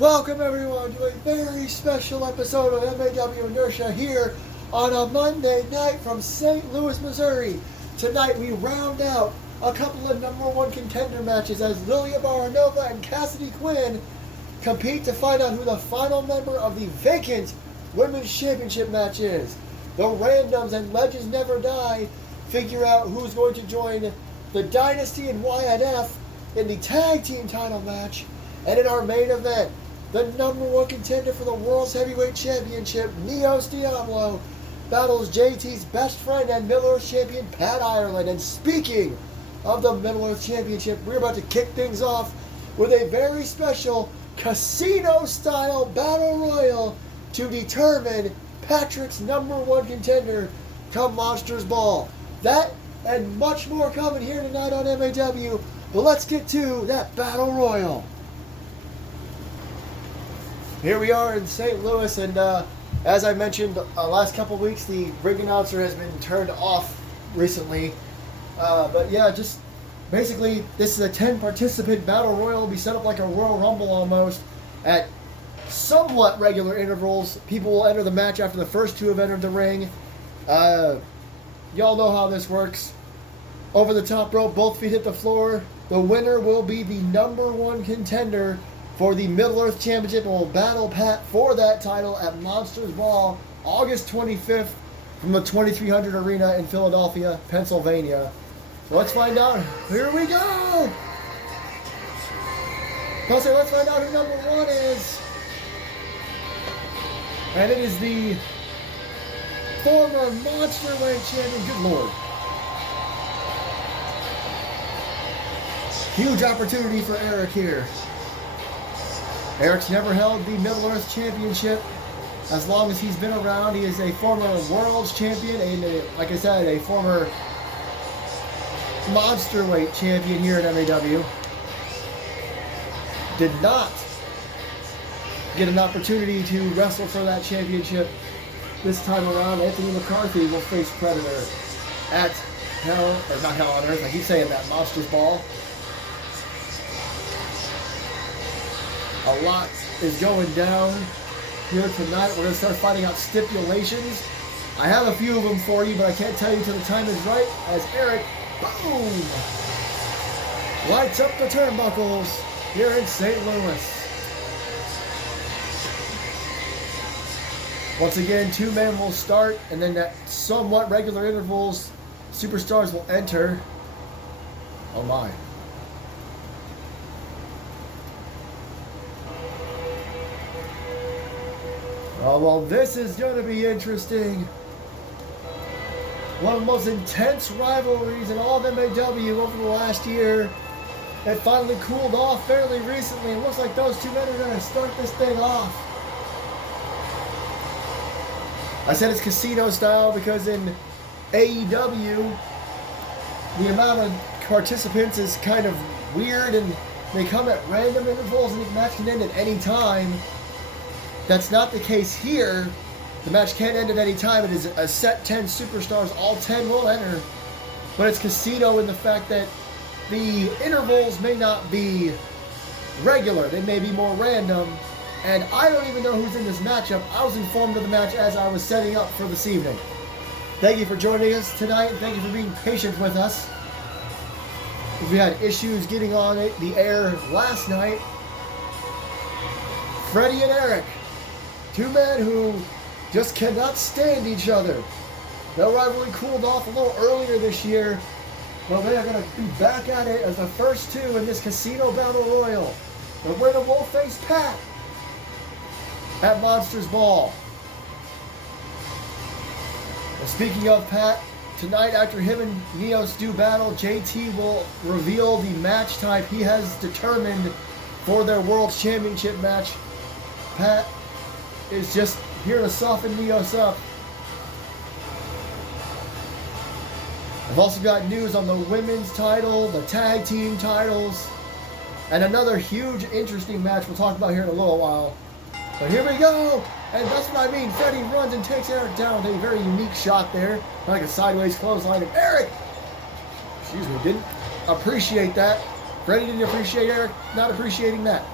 Welcome everyone to a very special episode of MAW Inertia here on a Monday night from St. Louis, Missouri. Tonight we round out a couple of number one contender matches as Liliya and Cassidy compete to find out who the final member of the vacant Women's Championship match is. The randoms and legends never die figure out who's going to join the Dynasty and YNF in the tag team title match. And in our main event, the number one contender for the World's Heavyweight Championship, Neos Diablo, battles JT's best friend and Middle-earth champion, Pat Ireland. And speaking of the Middle-earth Championship, we're about to kick things off with a very special casino-style battle royal to determine Patrick's number one contender come Monsters Ball. That and much more coming here tonight on MAW. But let's get to that battle royal. Here we are in St. Louis, and as I mentioned last couple of weeks, the ring announcer has been turned off recently. But yeah, just basically, this is a 10-participant battle royal. It'll be set up like a Royal Rumble almost at somewhat regular intervals. People will enter the match after the first two have entered the ring. Y'all know how this works. Over the top rope, both feet hit the floor. The winner will be the number one contender for the Middle-earth Championship and will battle Pat for that title at Monsters Ball August 25th from the 2300 Arena in Philadelphia, Pennsylvania. So let's find out. Here we go! Let's find out who number one is. And it is the former Monster Weight Champion. Good Lord. Huge opportunity for Eric here. Eric's never held the Middle-earth Championship. As long as he's been around, he is a former World's Champion and, like I said, a former Monster Weight Champion here at MAW. Did not get an opportunity to wrestle for that championship this time around. Anthony McCarthy will face Predator at not Hell on Earth, I keep saying that, Monsters Ball. A lot is going down here tonight. We're going to start finding out stipulations. I have a few of them for you, but I can't tell you until the time is right as Eric, boom, lights up the turnbuckles here in St. Louis. Once again, two men will start, and then at somewhat regular intervals, superstars will enter. Oh my. Oh, well, this is going to be interesting. One of the most intense rivalries in all of MAW over the last year. It finally cooled off fairly recently. It looks like those two men are going to start this thing off. I said it's casino style because in AEW, the amount of participants is kind of weird and they come at random intervals and the match can end at any time. That's not the case here. The match can't end at any time. It is a set 10 superstars. All 10 will enter. But it's casino in the fact that the intervals may not be regular. They may be more random. And I don't even know who's in this matchup. I was informed of the match as I was setting up for this evening. Thank you for joining us tonight. And thank you for being patient with us. We had issues getting on the air last night. Freddie and Eric. Two men who just cannot stand each other. Their rivalry cooled off a little earlier this year. Well, they are going to be back at it as the first two in this casino battle royal. The winner will face Pat at Monsters Ball. And speaking of Pat, tonight after him and Neos do battle, JT will reveal the match type he has determined for their World Championship match. Pat is just here to soften Neos up. I've also got news on the women's title, the tag team titles, and another huge interesting match we'll talk about here in a little while. But here we go, and that's what I mean. Freddie runs and takes Eric down with a very unique shot there, like a sideways clothesline. And Eric, didn't appreciate that. Freddie didn't appreciate Eric not appreciating that.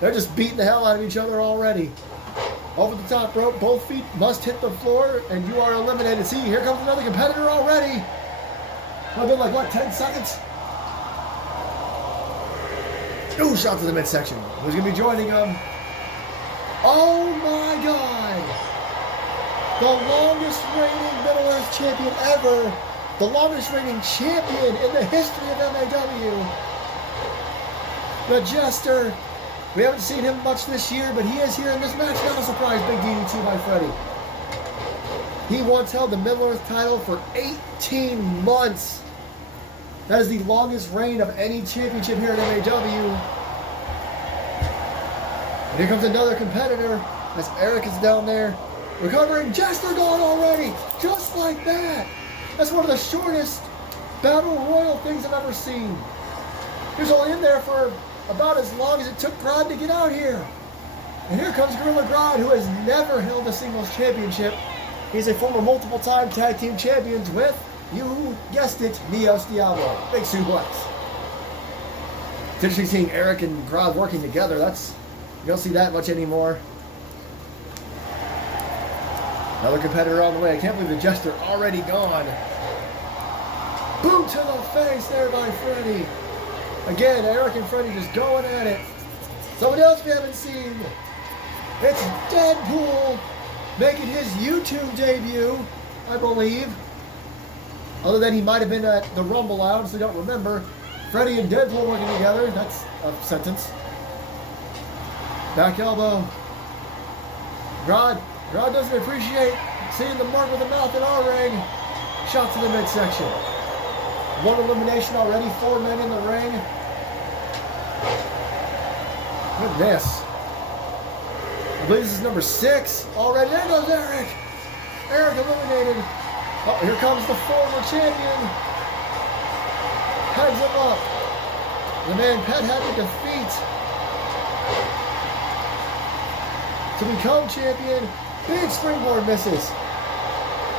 They're just beating the hell out of each other already. Over the top rope, both feet must hit the floor, and you are eliminated. See, here comes another competitor already. Well, been like, what, 10 seconds? Ooh, shot to the midsection. Who's going to be joining him? Oh, my God. The longest reigning Middle Earth champion ever. The longest reigning champion in the history of MAW. The Jester. We haven't seen him much this year, but he is here in this match. Not a surprise, big DDT by Freddie. He once held the Middle Earth title for 18 months. That is the longest reign of any championship here at MAW. And here comes another competitor as Eric is down there. Recovering, Jester gone already, just like that. That's one of the shortest Battle Royal things I've ever seen. He was only in there for about as long as it took Grodd to get out here. And here comes Gorilla Grodd, who has never held a singles championship. He's a former multiple-time tag team champions with, you guessed it, Neos Diablo. Big suplex. It's interesting seeing Eric and Grodd working together. You don't see that much anymore. Another competitor on the way. I can't believe the Jester already gone. Boot to the face there by Freddie. Again, Eric and Freddie just going at it. Somebody else we haven't seen. It's Deadpool making his YouTube debut, I believe. Other than he might have been at the Rumble Lounge, so I don't remember. Freddie and Deadpool working together. That's a sentence. Back elbow. Grodd doesn't appreciate seeing the mark with the mouth in our ring. Shot to the midsection. One elimination already. 4 men in the ring. Goodness. I believe this is number 6 already. There goes Eric. Eric eliminated. Oh, here comes the former champion. Pegs him up. The man Pet had to defeat to become champion. Big springboard misses.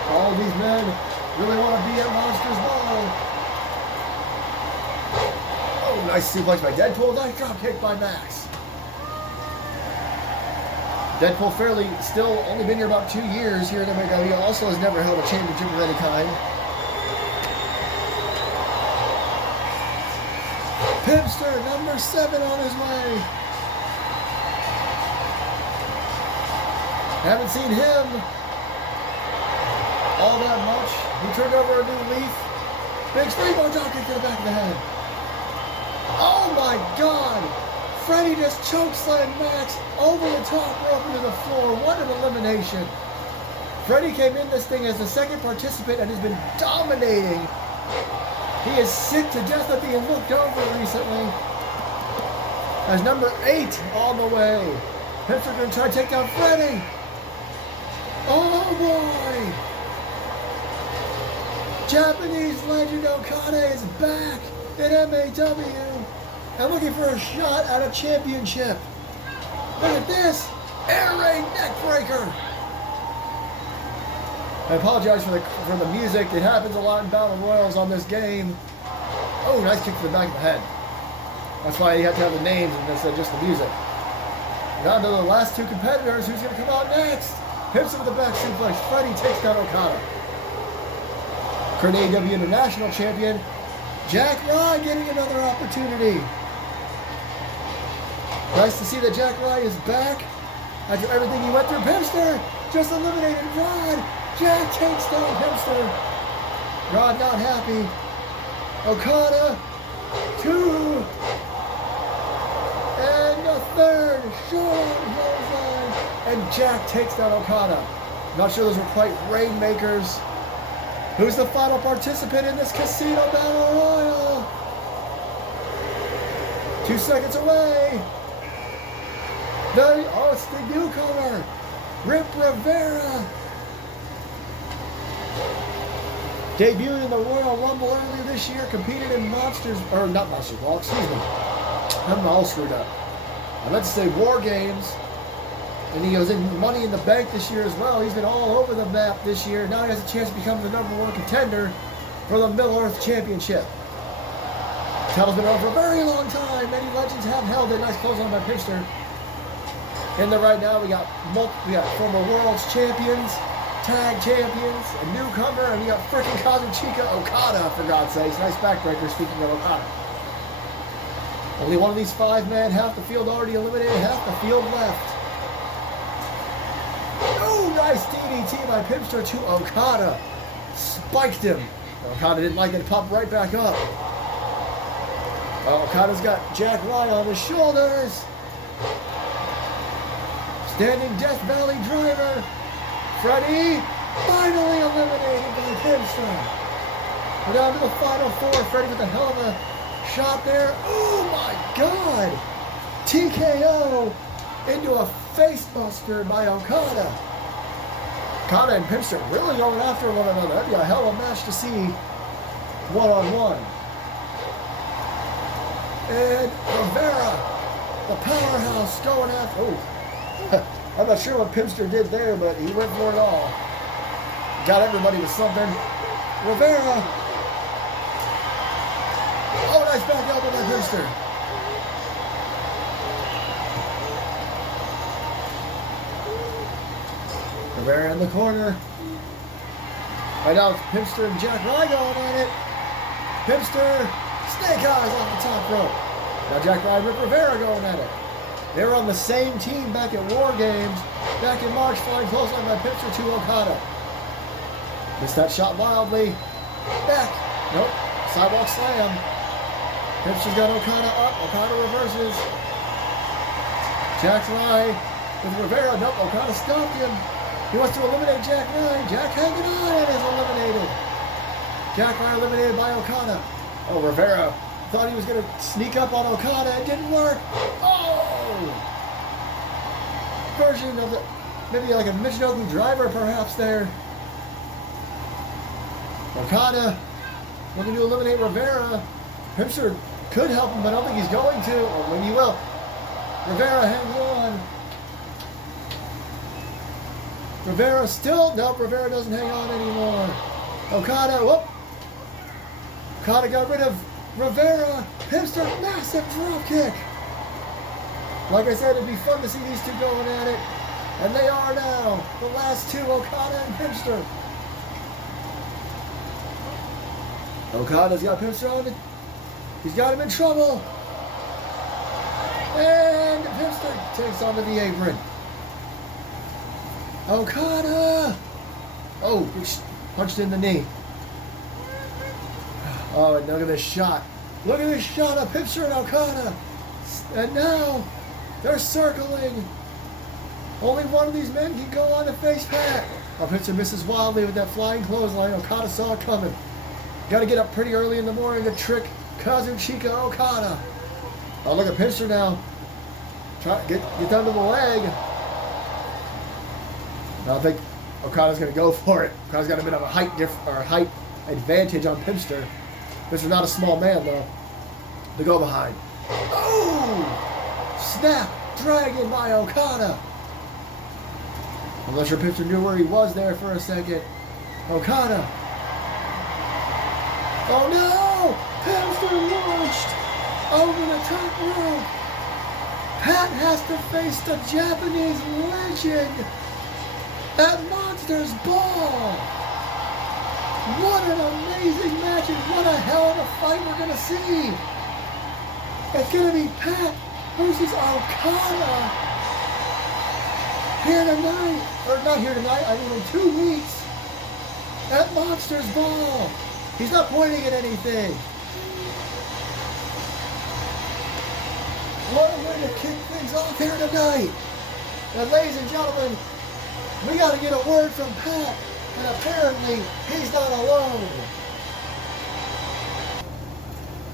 All these men really want to be at Monsters Ball. Oh, nice suplex by Deadpool. Nice drop kick by Max. Deadpool fairly still only been here about 2 years here at MAW. He also has never held a championship of any kind. Pimster, number 7 on his way. Haven't seen him all that much. He turned over a new leaf. Big springboard drop kick to the back of the head. Oh my God! Freddie just chokeslammed Max over the top rope into the floor. What an elimination. Freddie came in this thing as the second participant and has been dominating. He is sick to death of being looked over recently. As number 8 on the way. Pimster going to try to take down Freddie. Oh boy! Japanese legend Okada is back in MAW and looking for a shot at a championship. Look at this! Air Raid neckbreaker! I apologize for the music. It happens a lot in Battle Royals on this game. Oh, nice kick to the back of the head. That's why you have to have the names instead of just the music. Down to the last 2 competitors. Who's going to come out next? Hits him with the back suplex. Freddie takes down Okada. Current AEW International Champion Jack Rye getting another opportunity. Nice to see that Jack Rye is back after everything he went through. Pimster just eliminated Rod. Jack takes down Pimster. Rod not happy. Okada 2 and a 3rd. Sean and Jack takes down Okada. Not sure those were quite rainmakers. Who's the final participant in this Casino Battle Royal? 2 seconds away. It's the newcomer, Rip Rivera. Debuted in the Royal Rumble earlier this year, competed in not Monsters Ball, excuse me. I'm all screwed up. I meant to say War Games. And he was in Money in the Bank this year as well. He's been all over the map this year. Now he has a chance to become the #1 contender for the Middle Earth Championship. Title's been around for a very long time. Many legends have held it. Nice close on by Pinster. In there right now, we got former world's champions, tag champions, a newcomer, and we got freaking Kazuchika Okada, for God's sakes. Nice backbreaker, speaking of Okada. Only one of these 5 men, half the field already eliminated, half the field left. Oh, nice DDT by Pimster to Okada. Spiked him. Okada didn't like it, popped right back up. Okada's got Jack Ryan on his shoulders. Standing Death Valley driver. Freddie finally eliminated by Pimster. We're down to the final 4. Freddie with a hell of a shot there. Oh my God! TKO into a face buster by Okada. Okada and Pimster really going after one another. That'd be a hell of a match to see one-on-one. And Rivera, the powerhouse, going after. Oh, I'm not sure what Pimster did there, but he went for it all. Got everybody with something. Rivera. Oh, nice back elbow by Pimster. Rivera in the corner. Right now it's Pimster and Jack Ryan going at it. Pimster, snake eyes off the top rope. Now Jack Ryan with Rivera going at it. They were on the same team back at War Games back in March, flying close on by Pimster to Okada. Missed that shot wildly. Back. Nope. Sidewalk slam. Pimster's got Okada up. Okada reverses. Jack Ryan with Rivera. Nope. Okada stopped him. He wants to eliminate Jack Ryan. Jack hanging on and is eliminated. Jack Ryan eliminated by Okada. Oh, Rivera thought he was going to sneak up on Okada. It didn't work. Oh! Version of the, maybe like a Michinoku driver perhaps there. Okada looking to eliminate Rivera. Pimster could help him, but I don't think he's going to. Or maybe he will. Rivera hangs on. Rivera still, nope, Rivera doesn't hang on anymore. Okada, whoop. Okada got rid of Rivera. Pimster, massive drop kick. Like I said, it'd be fun to see these two going at it. And they are now. The last two, Okada and Pimster. Okada's got Pimster on it. He's got him in trouble. And Pimster takes onto the apron. Okada! Oh, punched in the knee. Oh, and look at this shot. Look at this shot of Pimster and Okada. And now they're circling. Only one of these men can go on to face Pat. Oh, Pimster misses wildly with that flying clothesline. Okada saw it coming. Got to get up pretty early in the morning to trick Kazuchika Okada. Oh, look at Pimster now. Try get down to the leg. I don't think Okada's going to go for it. Okada's got a bit of a height advantage on Pimster. Pimster's not a small man, though, to go behind. Oh! Snap Dragon by Okada. I'm not sure Pimster knew where he was there for a second. Okada. Oh no! Pimster launched over the top rope. Pat has to face the Japanese legend at Monsters Ball. What an amazing match and what a hell of a fight we're going to see. It's going to be Pat versus Okada here tonight, or not here tonight, I mean in 2 weeks at Monsters Ball. He's not pointing at anything. What a way to kick things off here tonight. And ladies and gentlemen, we got to get a word from Pat, and apparently he's not alone.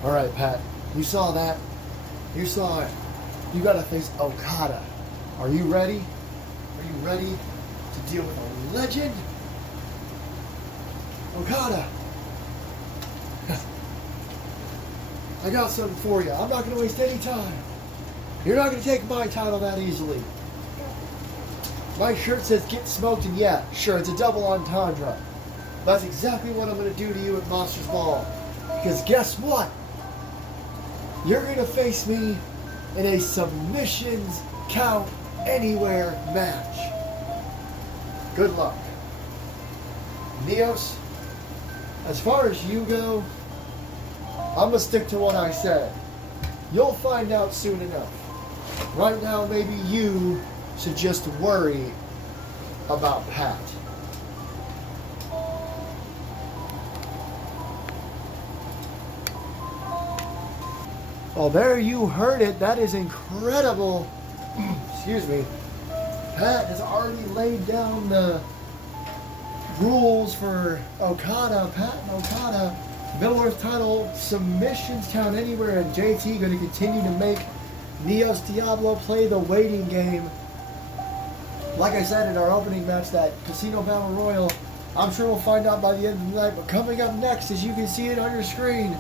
All right, Pat, you saw that. You saw it. You got to face Okada. Are you ready? Are you ready to deal with a legend? Okada. I got something for you. I'm not going to waste any time. You're not going to take my title that easily. My shirt says get smoked, and yeah, sure, it's a double entendre. That's exactly what I'm going to do to you at Monsters Ball. Because guess what? you're going to face me in a submissions count anywhere match. Good luck. Neos, as far as you go, I'm going to stick to what I said. You'll find out soon enough. Right now, maybe you should just worry about Pat. Well, there you heard it. That is incredible. Excuse me. Pat has already laid down the rules for Okada. Pat and Okada, Middle Earth title submissions count anywhere, and JT going to continue to make Neos Diablo play the waiting game. Like I said in our opening match, that Casino Battle Royal, I'm sure we'll find out by the end of the night. But coming up next, as you can see it on your screen,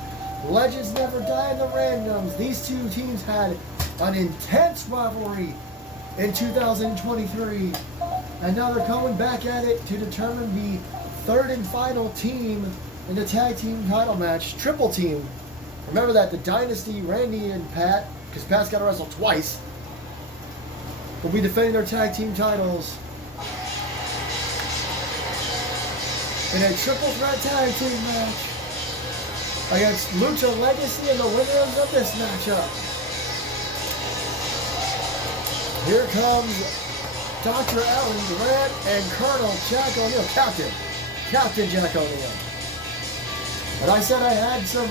Legends Never Die in the Randoms. These two teams had an intense rivalry in 2023. And now they're coming back at it to determine the third and final team in the tag team title match. Triple team. Remember that, the Dynasty, Randy and Pat, because Pat's got to wrestle twice, will be defending their tag team titles in a triple threat tag team match against Lucha Legacy and the winners of this matchup. Here comes Dr. Alan Grant and Colonel Jack O'Neill, Captain Jack O'Neill. And I said I had some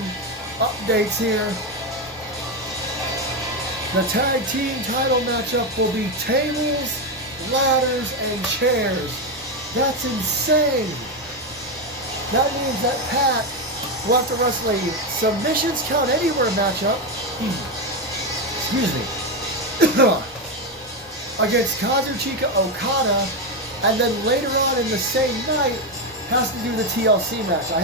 updates here. The tag team title matchup will be tables, ladders, and chairs. That's insane. That means that Pat will have to wrestle a submissions count anywhere matchup. Excuse me. Against Kazuchika Okada, and then later on in the same night has to do the TLC match. I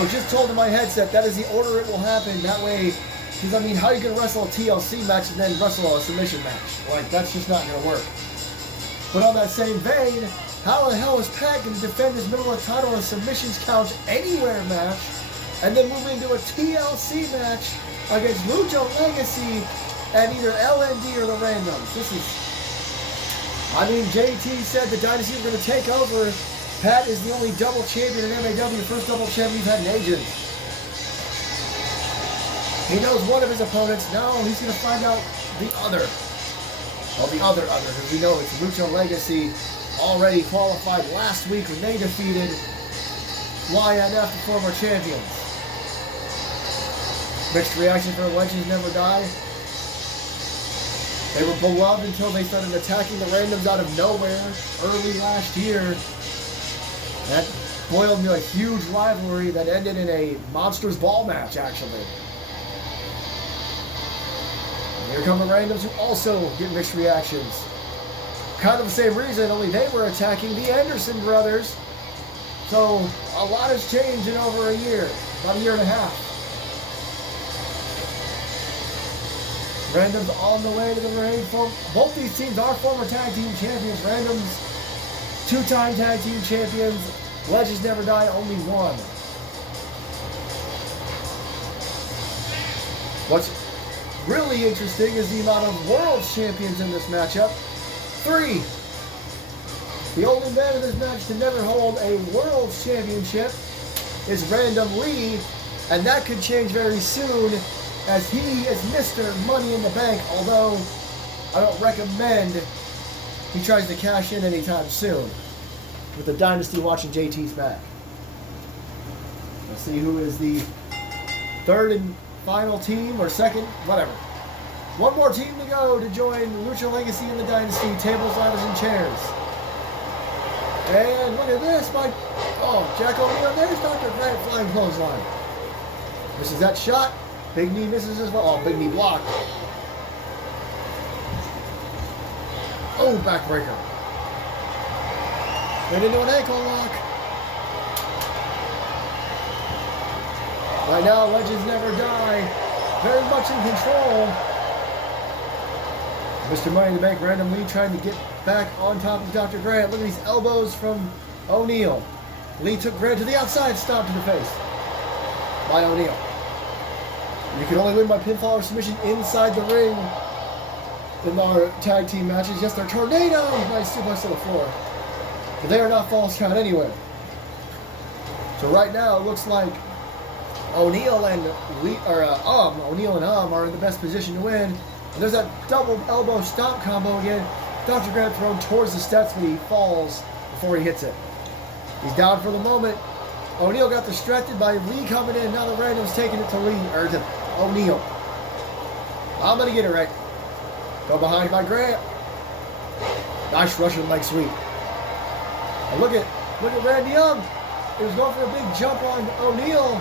was just told in my headset that is the order it will happen. That way, because I mean, how are you going to wrestle a TLC match and then wrestle a submission match? Like, that's just not going to work. But on that same vein, how the hell is Pat going to defend his Middle Earth title in a submissions count anywhere match and then move into a TLC match against Lucha Legacy and either LND or the Randoms? JT said the Dynasty is going to take over. Pat is the only double champion in MAW, the first double champion we've had in ages. He knows one of his opponents. Now he's going to find out the other. Well, the other, because we know it's Lucha Legacy, already qualified last week when they defeated YNF, the former champions. Mixed reaction for Legends Never Die. They were beloved until they started attacking the Randoms out of nowhere early last year. That boiled into a huge rivalry that ended in a Monsters Ball match, actually. And here come the Randoms, who also get mixed reactions. Kind of the same reason, only they were attacking the Anderson brothers. So a lot has changed in over a year, about a year and a half. Randoms on the way to the ring. Both these teams are former tag team champions. Randoms, two-time tag team champions. Legends Never Die, only one. What's really interesting is the amount of world champions in this matchup. 3. The only man in this match to never hold a world championship is Random Lee, and that could change very soon, as he is Mr. Money in the Bank, although I don't recommend he tries to cash in anytime soon, with the Dynasty watching JT's back. Let's see who is the third and final team, or second, whatever. One more team to go to join Lucha Legacy and the Dynasty, tables, ladders, and chairs. And look at this, Jack O'Neill, there's Dr. Grant flying clothesline. Misses that shot. Big knee misses as well. Oh, big knee blocked. Oh, backbreaker. Went into an ankle lock. Right now, Legends Never Die. Very much in control. Mr. Money in the Bank, Random Lee trying to get back on top of Dr. Grant. Look at these elbows from O'Neill. Lee took Grant to the outside, stomped to the face by O'Neill. You can only win by pinfall or submission inside the ring in our tag team matches. Yes, they're tornadoes. Nice suplex to the floor. But they are not false count anyway. So right now, it looks like O'Neal and O'Neal and are in the best position to win. And there's that double elbow stomp combo again. Dr. Grant thrown towards the steps, but he falls before he hits it. He's down for the moment. O'Neal got distracted by Lee coming in. Now the random's taking it to O'Neal. I'm going to get it right. Go behind by Grant. Nice Russian leg sweep. And look at Randy Young. He was going for a big jump on O'Neal.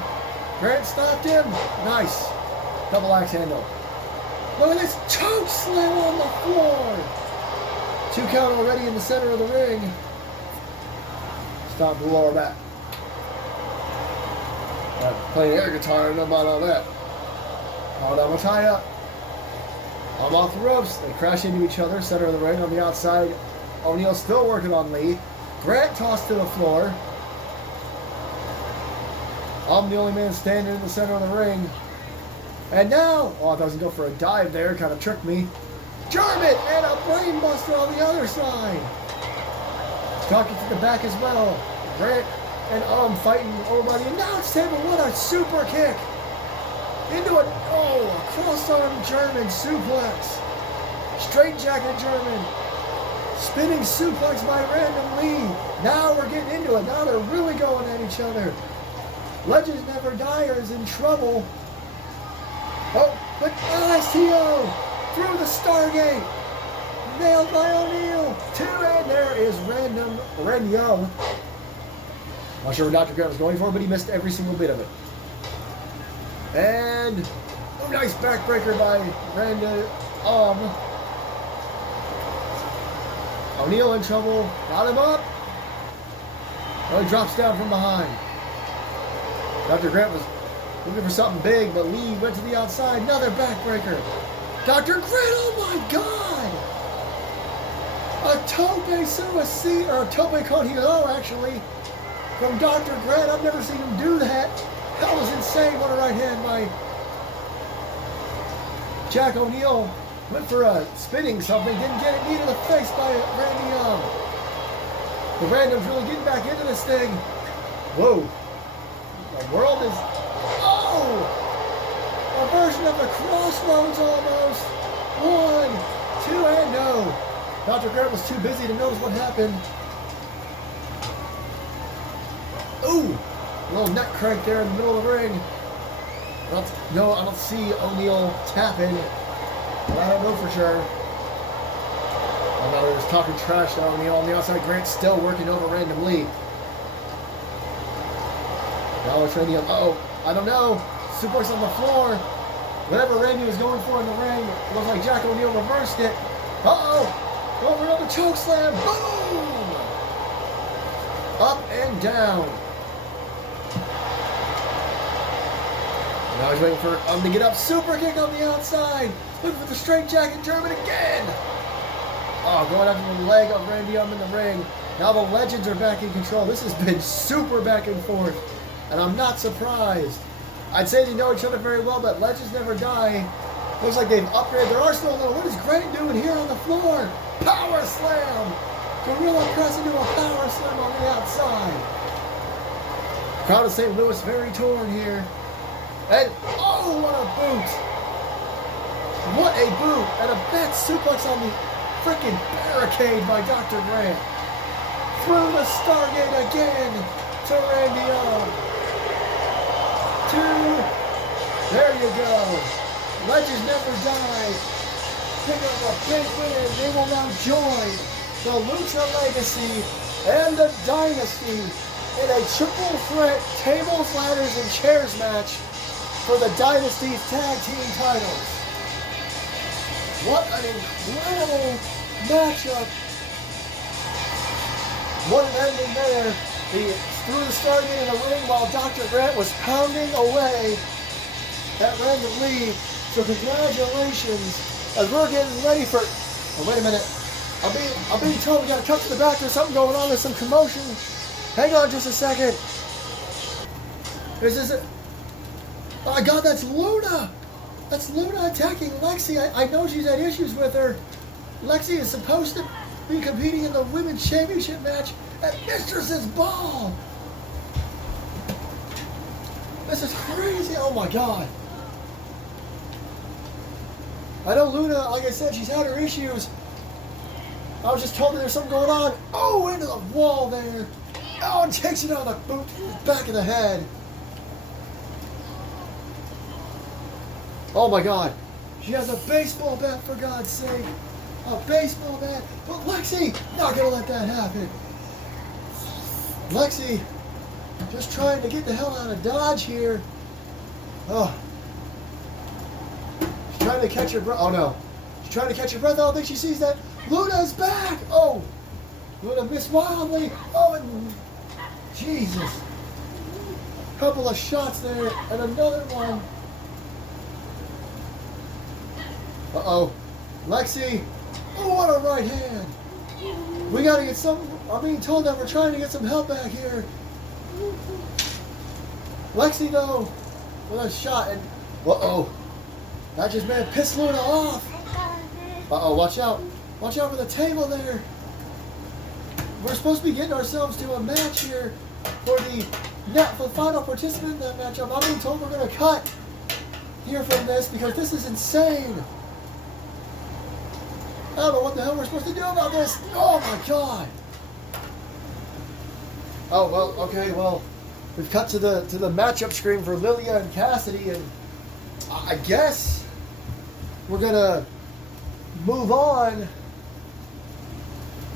Grant stopped him. Nice. Double axe handle. Look at this choke slam on the floor. 2 count already in the center of the ring. Stop the lower back. Playing air guitar, I don't know about all that. Oh, double tie up. I'm off the ropes. They crash into each other. Center of the ring on the outside. O'Neal still working on Lee. Grant tossed to the floor. I'm the only man standing in the center of the ring. And now, oh, I thought I was going to go for a dive there. Kind of tricked me. German and a brainbuster on the other side. Talking to the back as well. Grant and fighting over by the announce table. What a super kick. Into a cross-arm German suplex. Straight jacket German. Spinning suplex by Random Lee. Now we're getting into it. Now they're really going at each other. Legends Never Die is in trouble. Oh, but LSTO through the Stargate. Nailed by O'Neal. 2, and there is Ren Young. Not sure what Dr. Grant was going for, but he missed every single bit of it. And nice backbreaker by Random. O'Neal in trouble. Got him up. Oh, he drops down from behind. Dr. Grant was looking for something big, but Lee went to the outside. Another backbreaker. Dr. Grant, oh my God! A tope suicide, or a tope con hilo, actually, from Dr. Grant. I've never seen him do that. That was insane. What a right hand by Jack O'Neal. Went for a spinning something, didn't get it. Knee to the face by Randy Young. The Random's really getting back into this thing. Whoa. The world is... Oh! A version of the Crossroads almost. 1, 2, and no. Dr. Grant was too busy to notice what happened. Ooh! A little neck crank there in the middle of the ring. I don't see O'Neal tapping. But I don't know for sure. I know he was talking trash to O'Neal on the outside. Grant still working over Random Lee. Now it's Randy. I don't know. Suplex on the floor. Whatever Randy was going for in the ring, it looks like Jack O'Neal reversed it. Going for another choke slam. Boom! Up and down. Now he's waiting for to get up. Super kick on the outside. Looking for the straight jacket German again. Oh, going after the leg of Randy in the ring. Now the Legends are back in control. This has been super back and forth. And I'm not surprised. I'd say they know each other very well, but Legends Never Die. Looks like they've upgraded their arsenal. What is Grant doing here on the floor? Power slam. Gorilla press into a power slam on the outside. Crowd of St. Louis very torn here. And, oh, what a boot. What a boot. And a back suplex on the freaking barricade by Dr. Grant. Through the Stargate again to Randy Young. 2. There you go. Legends Never Die. Pick up a big win. They will now join the Lucha Legacy and the Dynasty in a triple threat tables, ladders, and chairs match for the Dynasty's tag team titles. What an incredible matchup. What an ending there. He threw the Stargate in the ring while Dr. Grant was pounding away at Random Lee. So congratulations as we're getting ready for... Oh, wait a minute. I'm being told we got to cut to the back. There's something going on. There's some commotion. Hang on just a second. This is it. Oh my God, that's Luna. That's Luna attacking Lexi. I know she's had issues with her. Lexi is supposed to be competing in the Women's Championship match at Mistress's Ball. This is crazy. Oh my God. I know Luna, like I said, she's had her issues. I was just told that there's something going on. Oh, into the wall there. Oh, and takes it on the boot to the back of the head. Oh my God. She has a baseball bat, for God's sake. A baseball bat. But Lexi, not going to let that happen. Lexi, just trying to get the hell out of Dodge here. Oh. She's trying to catch her breath. Oh no. She's trying to catch her breath. I don't think she sees that. Luna's back. Oh. Luna missed wildly. Oh, and Jesus. Couple of shots there, and another one. Uh-oh. Lexi. Oh, what a right hand. We got to get some. I'm being told that we're trying to get some help back here. Lexi, though, with a shot. And uh-oh. That just may have pissed Luna off. Uh-oh, watch out. Watch out for the table there. We're supposed to be getting ourselves to a match here for the final participant in that matchup. I'm being told we're going to cut here from this because this is insane. I don't know what the hell we're supposed to do about this. Oh my God. Oh well, okay, well, we've cut to the matchup screen for Liliya and Cassidy, and I guess we're gonna move on.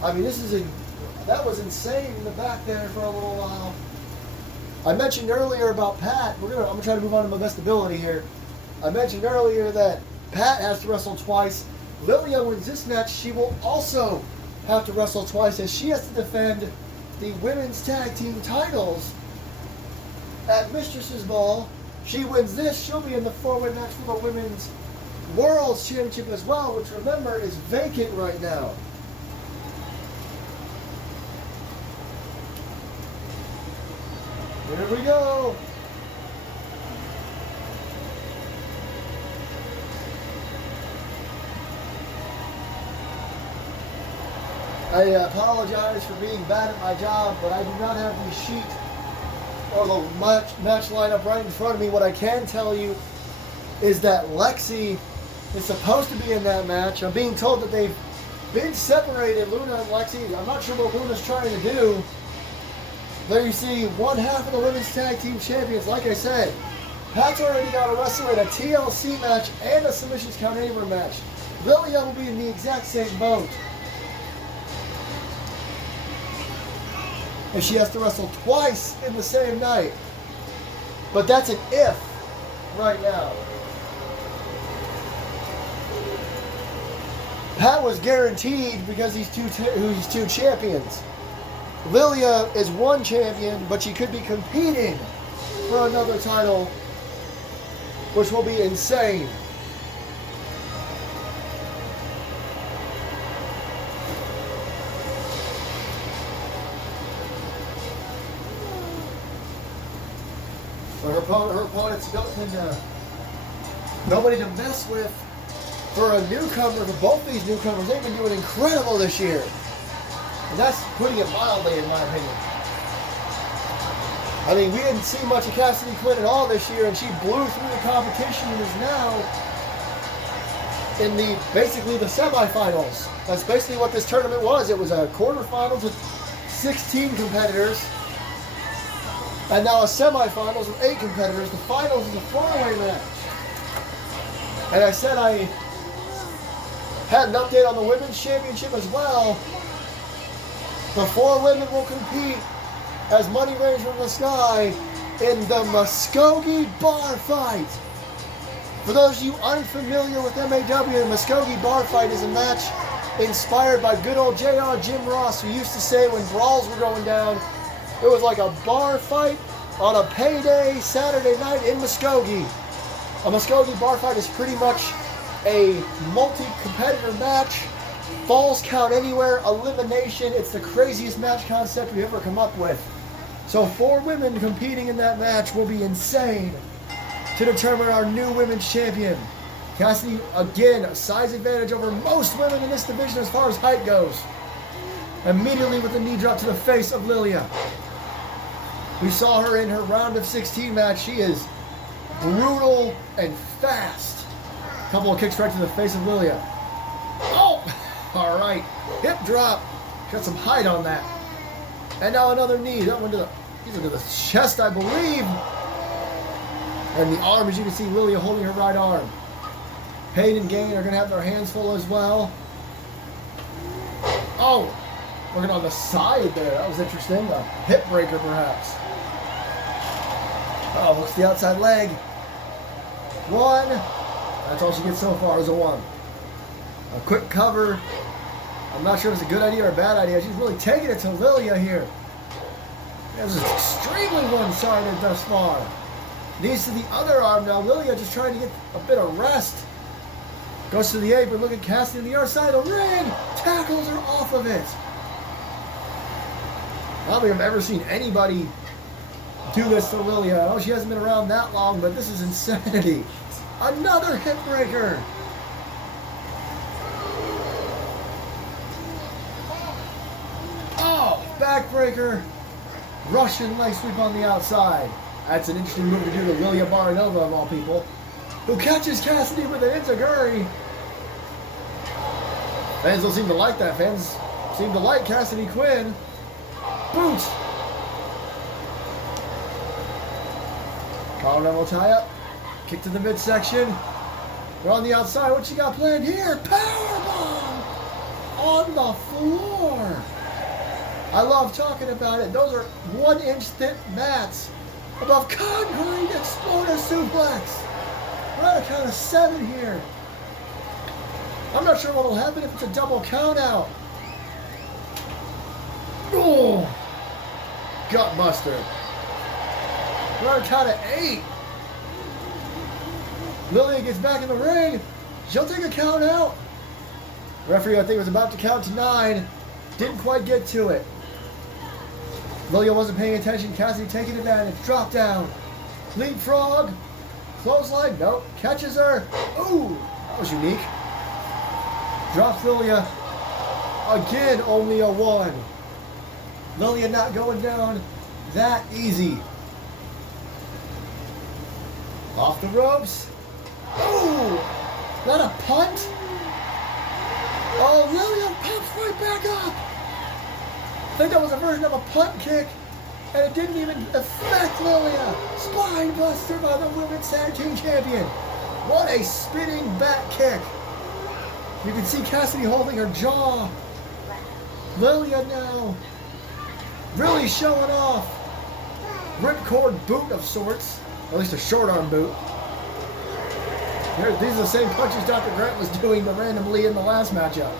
I mean, that was insane in the back there for a little while. I mentioned earlier about Pat. I'm gonna try to move on to my best ability here. I mentioned earlier that Pat has to wrestle twice. Liliya wins this match. She will also have to wrestle twice as she has to defend the women's tag team titles at Mistress's Ball. She wins this, she'll be in the 4-way match for the Women's World's Championship as well, which remember is vacant right now. Here we go. I apologize for being bad at my job, but I do not have the sheet or the match lineup right in front of me. What I can tell you is that Lexi is supposed to be in that match. I'm being told that they've been separated, Luna and Lexi. I'm not sure what Luna's trying to do. There you see one half of the women's tag team champions. Like I said, Pat's already got a wrestler in a TLC match and a submissions count anywhere match. Liliya will be in the exact same boat. And she has to wrestle twice in the same night. But that's an if right now. Pat was guaranteed because he's two champions. Liliya is one champion, but she could be competing for another title, which will be insane. Her opponent's nobody to mess with for a newcomer. For both these newcomers, they've been doing incredible this year. And that's putting it mildly, in my opinion. I mean, we didn't see much of Cassidy Quinn at all this year, and she blew through the competition and is now in basically the semifinals. That's basically what this tournament was. It was a quarterfinals with 16 competitors. And now a semifinals with 8 competitors. The finals is a 4-way match. And I said I had an update on the Women's Championship as well. The 4 women will compete as Money Rains from the Sky in the Muskogee Bar Fight. For those of you unfamiliar with MAW, the Muskogee Bar Fight is a match inspired by good old JR Jim Ross, who used to say when brawls were going down, it was like a bar fight on a payday Saturday night in Muskogee. A Muskogee bar fight is pretty much a multi-competitor match. Falls count anywhere, elimination. It's the craziest match concept we've ever come up with. So 4 women competing in that match will be insane to determine our new women's champion. Cassidy, again, a size advantage over most women in this division as far as height goes. Immediately with the knee drop to the face of Liliya. We saw her in her round of 16 match. She is brutal and fast. Couple of kicks right to the face of Liliya. Oh! All right. Hip drop. Got some height on that. And now another knee. That one to the chest, I believe. And the arm, as you can see, Liliya holding her right arm. Pain and Gain are going to have their hands full as well. Oh! Working on the side there. That was interesting. A hip breaker, perhaps. Oh, looks the outside leg. One. That's all she gets so far is a one. A quick cover. I'm not sure if it's a good idea or a bad idea. She's really taking it to Liliya here. This is extremely one-sided thus far. Knees to the other arm now. Liliya just trying to get a bit of rest. Goes to the apron. Look at Cassidy on the other side of the ring. Tackles her off of it. I don't think I've ever seen anybody do this to Liliya. I know she hasn't been around that long, but this is insanity. Another hip breaker. Oh, backbreaker. Russian leg sweep on the outside. That's an interesting move to do to Liliya Baranova, of all people, who catches Cassidy with an enziguri. Fans don't seem to like that. Fans seem to like Cassidy Quinn. Boot. Collar level tie up. Kick to the midsection. We're on the outside. What you got planned here? Powerbomb on the floor. I love talking about it. Those are 1-inch thick mats above concrete. Exploder suplex. We're at a count of 7 here. I'm not sure what will happen if it's a double count out. Oh, gut buster. We're on a count of 8. Liliya gets back in the ring. She'll take a count out. Referee, I think, was about to count to 9. Didn't quite get to it. Liliya wasn't paying attention. Cassidy taking advantage. Drop down. Leapfrog. Clothesline. Nope. Catches her. Ooh, that was unique. Drops Liliya. Again, only a 1. Liliya not going down that easy. Off the ropes. Ooh! Not a punt? Oh, Liliya pops right back up. I think that was a version of a punt kick, and it didn't even affect Liliya. Spine buster by the Women's Tag Team Champion. What a spinning back kick. You can see Cassidy holding her jaw. Liliya now really showing off. Ripcord boot of sorts. At least a short arm boot. These are the same punches Dr. Grant was doing to randomly in the last matchup.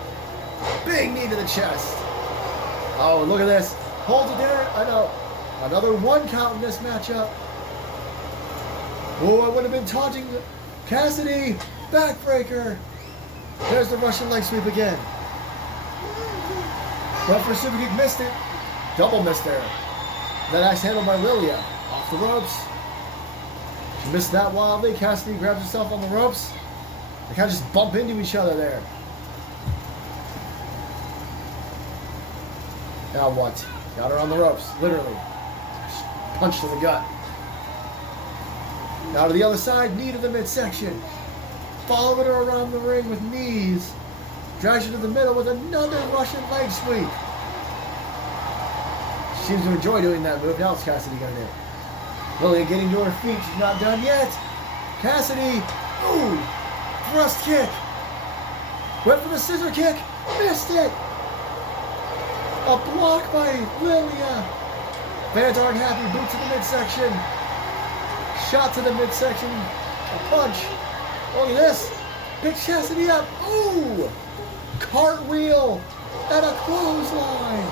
Big knee to the chest. Oh, look at this. Holds it there. I know. Another 1 count in this matchup. Oh, I would have been taunting Cassidy. Backbreaker. There's the Russian leg sweep again. Went for a super kick, missed it. Double missed there. That axe handled by Liliya. Off the ropes. She missed that wildly. Cassidy grabs herself on the ropes. They kind of just bump into each other there. Now what? Got her on the ropes, literally. Punch to the gut. Now to the other side, knee to the midsection. Following her around the ring with knees. Drags her to the middle with another Russian leg sweep. She seems to enjoy doing that move. Now what's Cassidy going to do? Liliya getting to her feet. She's not done yet. Cassidy. Ooh. Thrust kick. Went for the scissor kick. Missed it. A block by Liliya. Fans aren't happy. Boot to the midsection. Shot to the midsection. A punch. Look at this. Picks Cassidy up. Ooh. Cartwheel and a clothesline.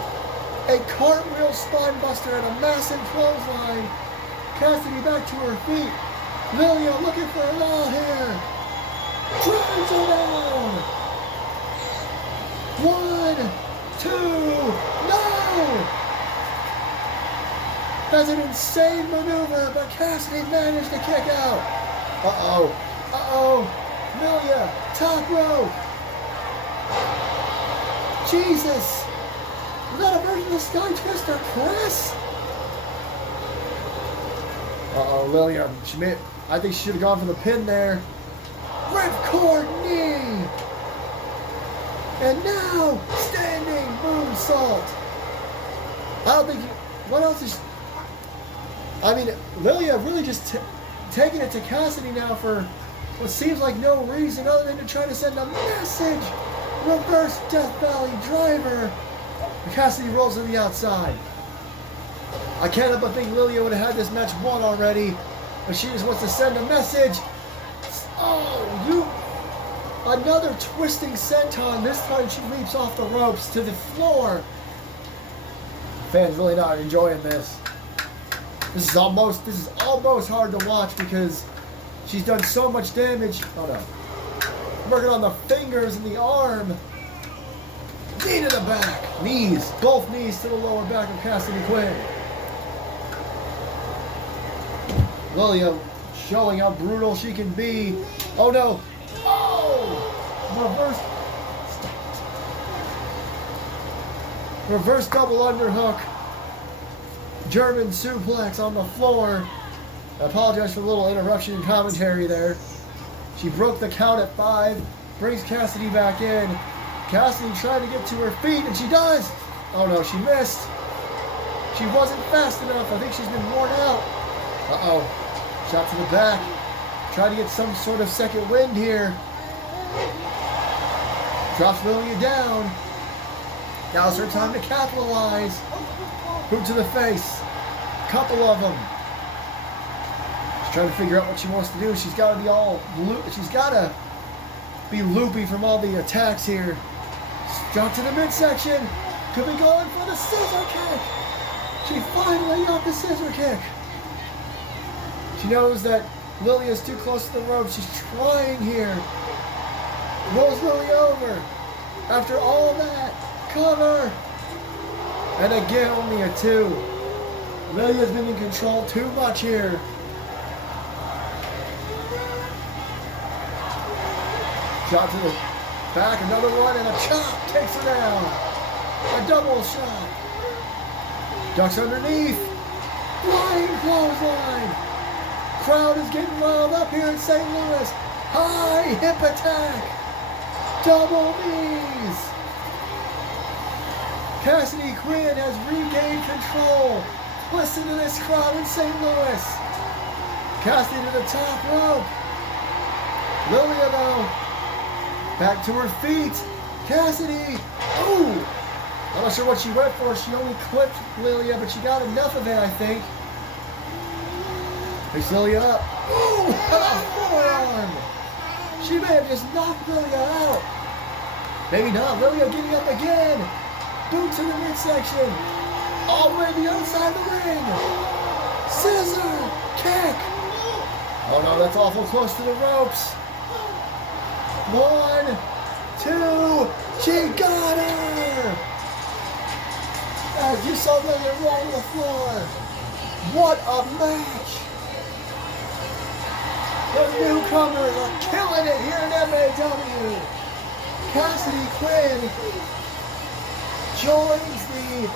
A cartwheel spine buster and a massive clothesline. Cassidy back to her feet. Liliya looking for it all here. Drives her down. 1, 2, no! That's an insane maneuver, but Cassidy managed to kick out. Uh-oh. Uh-oh. Liliya, top rope. Jesus. Was that a version of the Sky Twister press? Uh-oh, Liliya. I think she should have gone for the pin there. Ripcord knee. And now, standing moonsault. I don't think what else is... I mean, Liliya really just taking it to Cassidy now for what seems like no reason other than to try to send a message. Reverse Death Valley driver. Cassidy rolls to the outside. I can't help but think Liliya would have had this match won already, but she just wants to send a message. Oh, you... Another twisting senton. This time she leaps off the ropes to the floor. Fans really not enjoying this. This is almost hard to watch because she's done so much damage. Oh no. Working on the fingers and the arm. Knee to the back. Knees. Both knees to the lower back of Cassidy Quinn. Liliya showing how brutal she can be. Oh no. Reverse double underhook. German suplex on the floor. I apologize for a little interruption in commentary there. She broke the count at 5. Brings Cassidy back in. Cassidy trying to get to her feet, and she does. Oh no, she missed. She wasn't fast enough. I think she's been worn out. Uh-oh. Shot to the back. Trying to get some sort of second wind here. Drops Liliya down. Now's her time to capitalize. Boot to the face. Couple of them. She's trying to figure out what she wants to do. She's got to be all she's got to be loopy from all the attacks here. Drop to the midsection. Could be going for the scissor kick. She finally got the scissor kick. She knows that Liliya's too close to the rope. She's trying here. Rolls Liliya over. After all that, cover. And again, only a 2. Liliya's been in control too much here. Shot to the back, another one, and a chop takes her down. A double shot. Ducks underneath. Flying clothesline. Crowd is getting riled up here in St. Louis. High hip attack. Double knees. Cassidy Quinn has regained control. Listen to this crowd in St. Louis. Cassidy to the top rope. Liliya though. Back to her feet. Cassidy. Ooh. I'm not sure what she went for. She only clipped Liliya, but she got enough of it, I think. Picks Liliya up. Ooh, a forearm. She may have just knocked Liliya out. Maybe not. Liliya getting up again. Boot to the midsection. All the way to the other side of the ring. Scissor kick. Oh no, that's awful close to the ropes. 1, 2. She got her. As you saw Liliya roll to the floor. What a match. The newcomers are killing it here in MAW. Cassidy Quinn joins the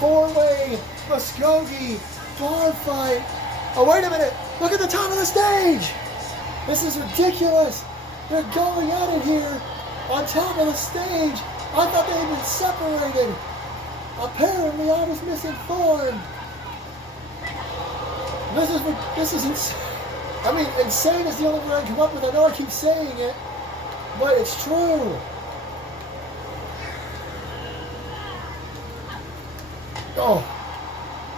4-way Muskogee bar fight. Oh, wait a minute. Look at the top of the stage. This is ridiculous. They're going at it here on top of the stage. I thought they had been separated. Apparently, I was misinformed. This is insane. I mean, insane is the only word I can come up with. I know I keep saying it, but it's true. Oh,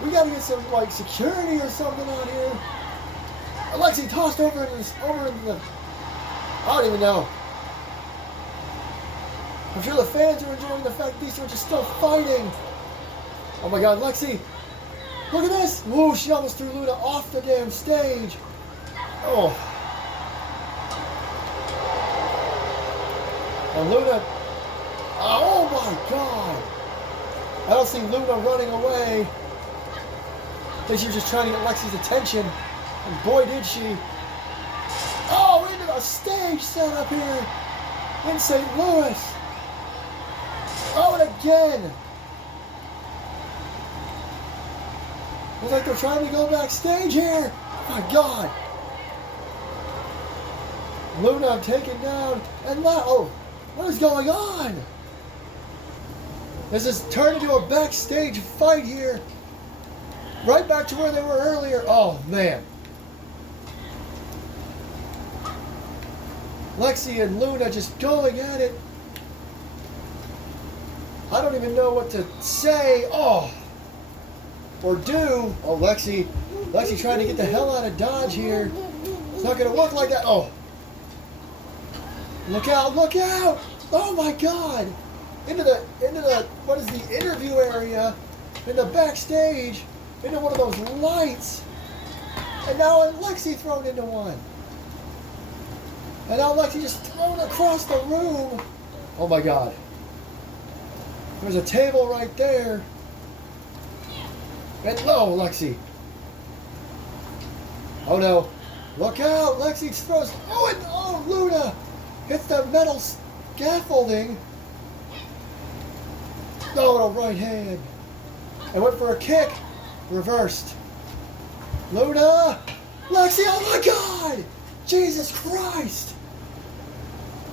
we gotta get some like security or something out here. Alexi tossed over into the. I don't even know. I'm sure the fans are enjoying the fact these two are just still fighting. Oh my God, Lexi! Look at this! Whoa, she almost threw Luna off the damn stage. Oh. And Luna. Oh my God! I don't see Luna running away. I think she was just trying to get Lexi's attention. And boy, did she. Oh, a stage set up here in St. Louis. Oh, and again. Looks like they're trying to go backstage here. Oh my God. Luna taken down. And now, oh, what is going on? This has turned into a backstage fight here. Right back to where they were earlier. Oh, man. Lexi and Luna just going at it. I don't even know what to say. Oh. Or do. Oh, Lexi trying to get the hell out of Dodge here. It's not going to work like that. Oh. Look out, look out. Oh, my God. Into the, what is the interview area, in the backstage, into one of those lights. And now Lexi thrown into one. And now Lexi just thrown across the room. Oh my God. There's a table right there. And no, Lexi. Oh no. Look out. Lexi throws. Oh, and oh, Luna hits the metal scaffolding. Oh, the right hand. And went for a kick. Reversed. Luna. Lexi, oh my God. Jesus Christ.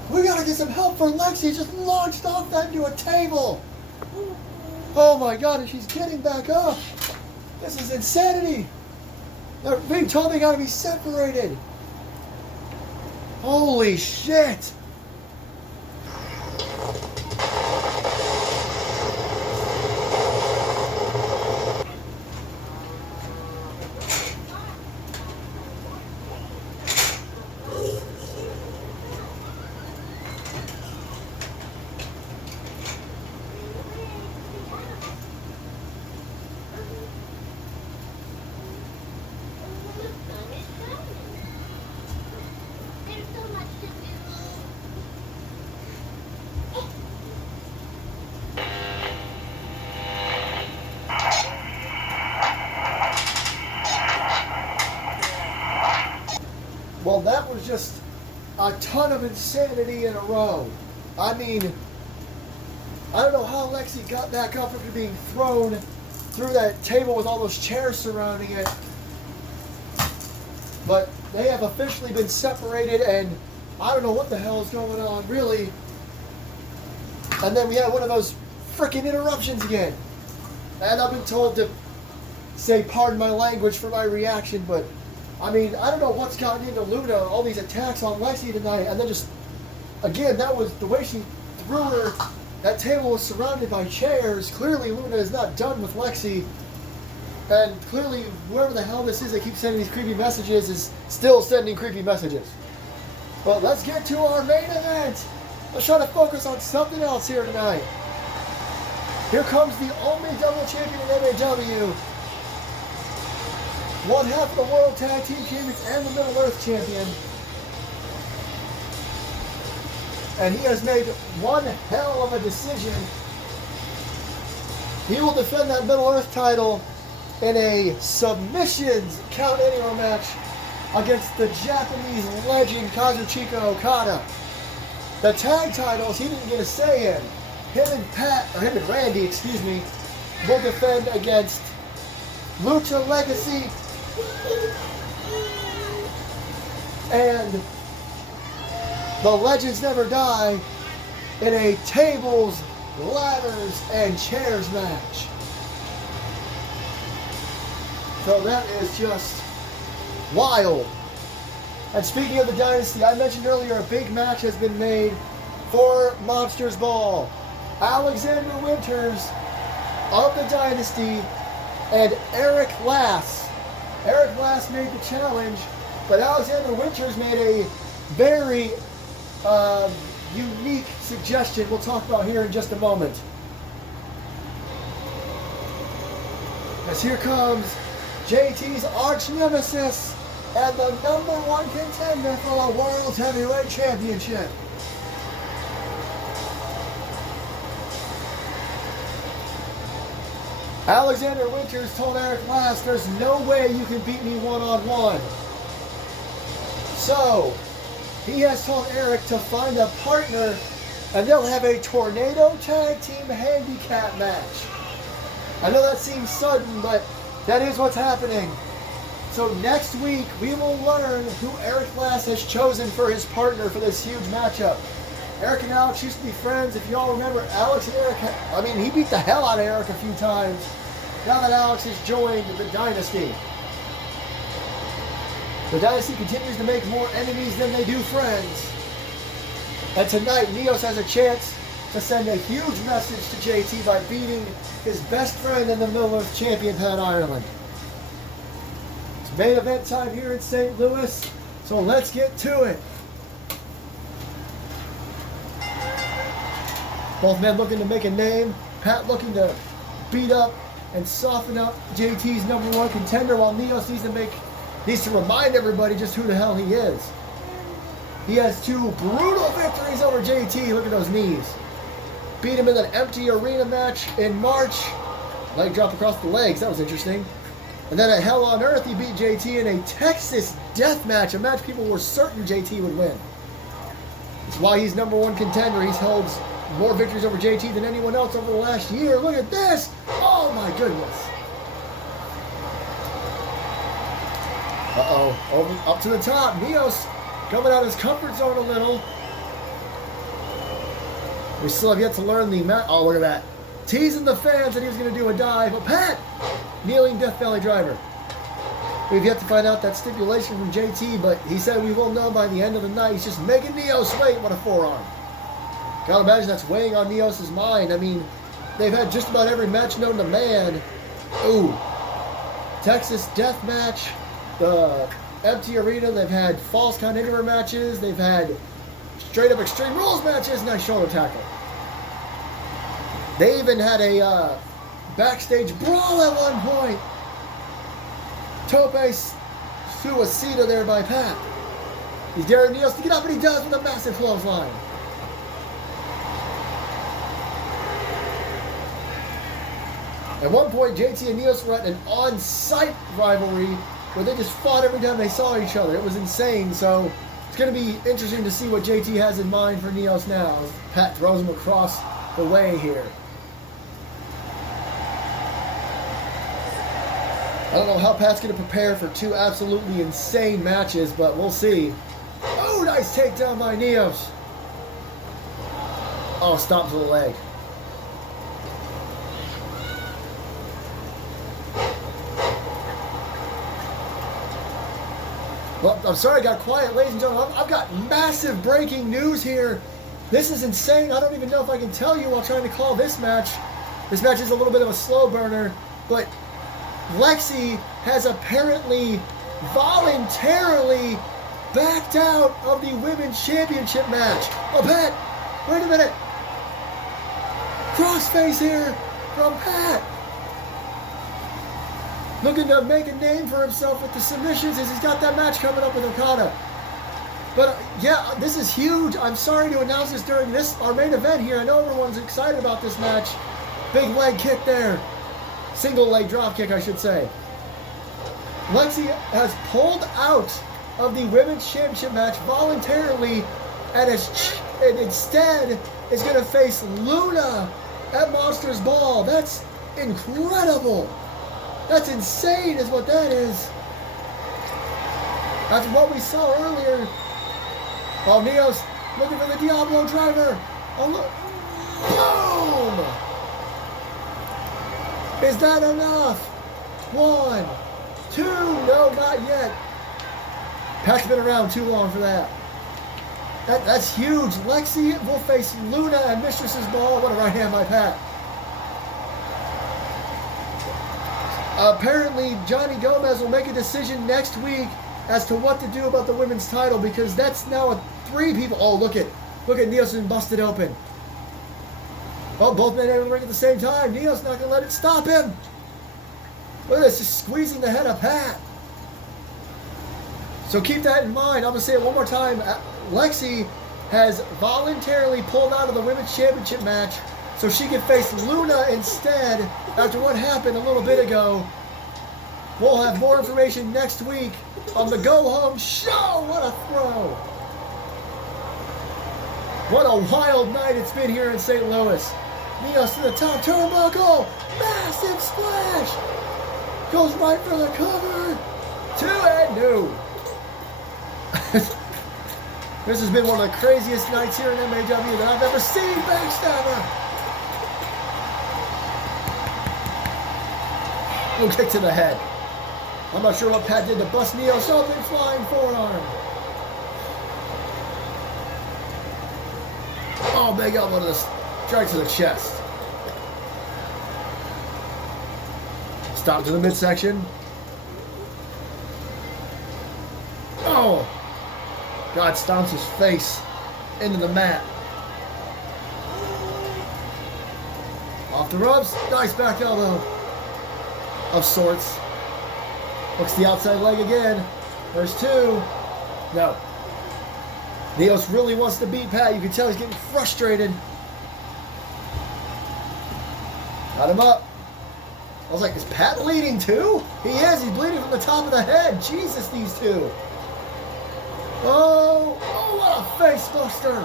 We gotta get some help for Lexi. Just launched off that into a table. Oh my God, and she's getting back up. This is insanity. They're being told they gotta be separated. Holy shit. Well, that was just a ton of insanity in a row. I mean, I don't know how Lexi got back up after being thrown through that table with all those chairs surrounding it. But they have officially been separated, and I don't know what the hell is going on, really. And then we had one of those freaking interruptions again. And I've been told to say pardon my language for my reaction, but I mean, I don't know what's gotten into Luna, all these attacks on Lexi tonight, and then just, again, that was the way she threw her. That table was surrounded by chairs. Clearly, Luna is not done with Lexi, and clearly, whoever the hell this is that keeps sending these creepy messages is still sending creepy messages. But let's get to our main event. Let's try to focus on something else here tonight. Here comes the only double champion in MAW. One half of the World Tag Team Champions and the Middle Earth Champion. And he has made one hell of a decision. He will defend that Middle Earth title in a submissions count anywhere match against the Japanese legend Kazuchika Okada. The tag titles he didn't get a say in. Him and Randy, will defend against Lucha Legacy and the Legends Never Die in a tables, ladders, and chairs match. So that is just wild. And speaking of the Dynasty, I mentioned earlier a big match has been made for Monsters Ball. Alexander Winters of the Dynasty and Eric Lass. Eric Lass made the challenge, but Alexander Winters made a very unique suggestion we'll talk about here in just a moment. As here comes JT's arch nemesis and the #1 contender for the World Heavyweight Championship. Alexander Winters told Eric Lass, there's no way you can beat me one-on-one. So, he has told Eric to find a partner, and they'll have a tornado tag team handicap match. I know that seems sudden, but that is what's happening. So next week, we will learn who Eric Glass has chosen for his partner for this huge matchup. Eric and Alex used to be friends. If you all remember, Alex and Eric, he beat the hell out of Eric a few times. Now that Alex has joined the Dynasty. The Dynasty continues to make more enemies than they do friends. And tonight, Neos has a chance to send a huge message to JT by beating his best friend in the middle of champion Pat Ireland. It's main event time here in St. Louis, so let's get to it. Both men looking to make a name. Pat looking to beat up and soften up JT's #1 contender, while Neos needs to remind everybody just who the hell he is. He has 2 brutal victories over JT. Look at those knees. Beat him in an empty arena match in March. Leg drop across the legs. That was interesting. And then at Hell on Earth, he beat JT in a Texas death match, a match people were certain JT would win. It's why he's #1 contender. He's held more victories over JT than anyone else over the last year. Look at this. Oh my goodness. Uh-oh. Up to the top. Neos coming out of his comfort zone a little. We still have yet to learn the match. Oh, look at that. Teasing the fans that he was going to do a dive. But Pat, kneeling Death Valley driver. We've yet to find out that stipulation from JT, but he said we will know by the end of the night. He's just making Neos wait. What a forearm. Gotta imagine that's weighing on Neos' mind. They've had just about every match known to man. Ooh. Texas death match. The empty arena. They've had false count anywhere matches. They've had straight up Extreme Rules matches. Nice shoulder tackle. They even had a backstage brawl at one point. Tope suicida there by Pat. He's daring Neos to get up, and he does with a massive clothesline. At one point, JT and Neos were at an on-site rivalry where they just fought every time they saw each other. It was insane, so it's going to be interesting to see what JT has in mind for Neos now. Pat throws him across the way here. I don't know how Pat's going to prepare for 2 absolutely insane matches, but we'll see. Oh, nice takedown by Neos. Oh, stomp to the leg. Well, I'm sorry I got quiet, ladies and gentlemen. I've got massive breaking news here. This is insane. I don't even know if I can tell you while trying to call this match. This match is a little bit of a slow burner, but Lexi has apparently voluntarily backed out of the Women's Championship match. Oh, Pat, wait a minute. Crossface here from Pat. Looking to make a name for himself with the submissions as he's got that match coming up with Okada. But yeah, this is huge. I'm sorry to announce this during our main event here. I know everyone's excited about this match. Big leg kick there. Single leg drop kick, I should say. Lexi has pulled out of the Women's Championship match voluntarily and instead is going to face Luna at Monsters Ball. That's incredible. That's insane is what that is. After what we saw earlier. Oh, Neos looking for the Diablo driver. Oh, look. Boom! Is that enough? 1, 2. No, not yet. Pat's been around too long for that. That's huge. Lexi will face Luna at Mistress's Ball. What a right hand by Pat. Apparently, Johnny Gomez will make a decision next week as to what to do about the women's title, because that's now 3 people. Oh, look at Nielsen busted open. Oh, both men able to ring at the same time. Neos not going to let it stop him. Look at this, just squeezing the head of Pat. So keep that in mind. I'm going to say it one more time. Lexi has voluntarily pulled out of the Women's Championship match so she can face Luna instead after what happened a little bit ago. We'll have more information next week on the Go Home Show. What a throw. What a wild night it's been here in St. Louis. Neos to the top turnbuckle. Massive splash. Goes right for the cover. 2 and no. This has been one of the craziest nights here in MAW that I've ever seen. Backstabber. Little kick to the head. I'm not sure what Pat did to bust Neos open. Flying forearm. Oh, big elbow to the strike to the chest. Stop to the midsection. Oh! God stomps his face into the mat. Off the ropes. Nice back elbow. Of sorts. Hooks the outside leg again. There's 2. No. Neos really wants to beat Pat. You can tell he's getting frustrated. Got him up. I was like, is Pat bleeding too? He is. He's bleeding from the top of the head. Jesus, these 2. Oh, what a face buster.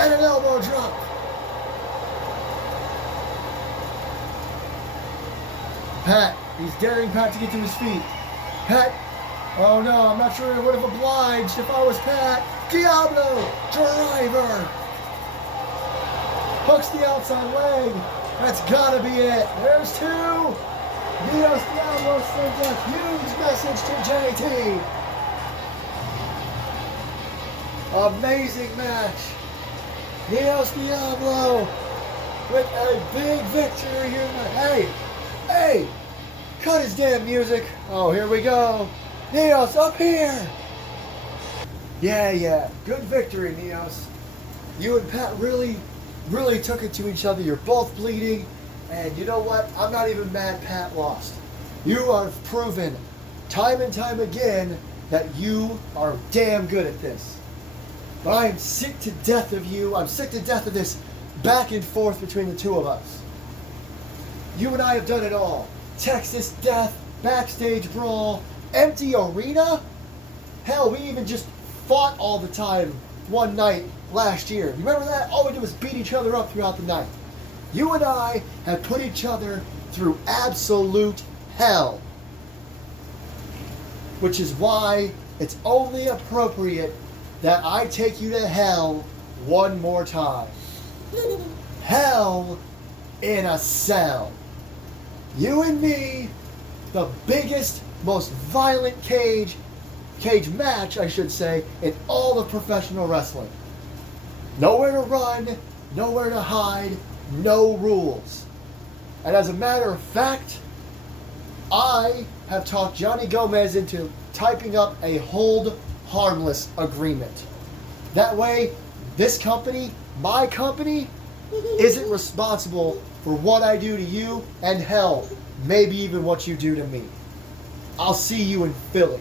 And an elbow drop. Pat, he's daring Pat to get to his feet. Pat, oh no, I'm not sure I would have obliged if I was Pat. Diablo, driver. Hooks the outside leg. That's gotta be it. There's 2. Neos Diablo sends a huge message to JT. Amazing match. Neos Diablo with a big victory here tonight. Hey, cut his damn music. Oh, here we go. Neos up here. Yeah. Good victory, Neos. You and Pat really took it to each other. You're both bleeding. And you know what? I'm not even mad Pat lost. You have proven time and time again that you are damn good at this. But I am sick to death of you. I'm sick to death of this back and forth between the 2 of us. You and I have done it all. Texas death, backstage brawl, empty arena. Hell, we even just fought all the time one night last year. You remember that? All we did was beat each other up throughout the night. You and I have put each other through absolute hell. Which is why it's only appropriate that I take you to hell one more time. Hell in a cell. You and me, the biggest, most violent cage match, I should say, in all of professional wrestling. Nowhere to run, nowhere to hide, no rules. And as a matter of fact, I have talked Johnny Gomez into typing up a hold harmless agreement. That way, this company, my company, isn't responsible for what I do to you, and hell, maybe even what you do to me. I'll see you in Philly.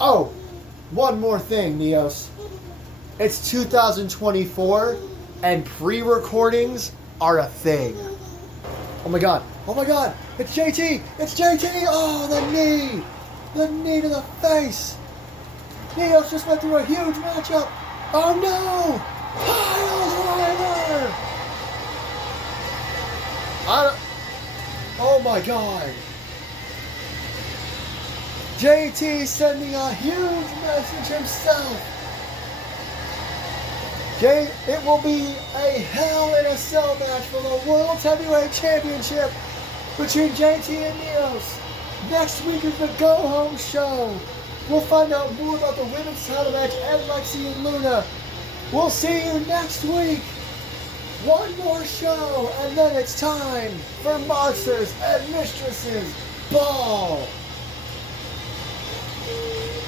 Oh, one more thing, Neos. It's 2024, and pre-recordings are a thing. Oh my god, it's JT, oh, the knee to the face. Neos just went through a huge matchup. Oh no, Piles Driver. Oh my god. JT sending a huge message himself. It will be a Hell in a Cell match for the World Heavyweight Championship between JT and Neos. Next week is the Go Home Show. We'll find out more about the women's title match and Lexi and Luna. We'll see you next week. One more show, and then it's time for Monsters and Mistresses Ball.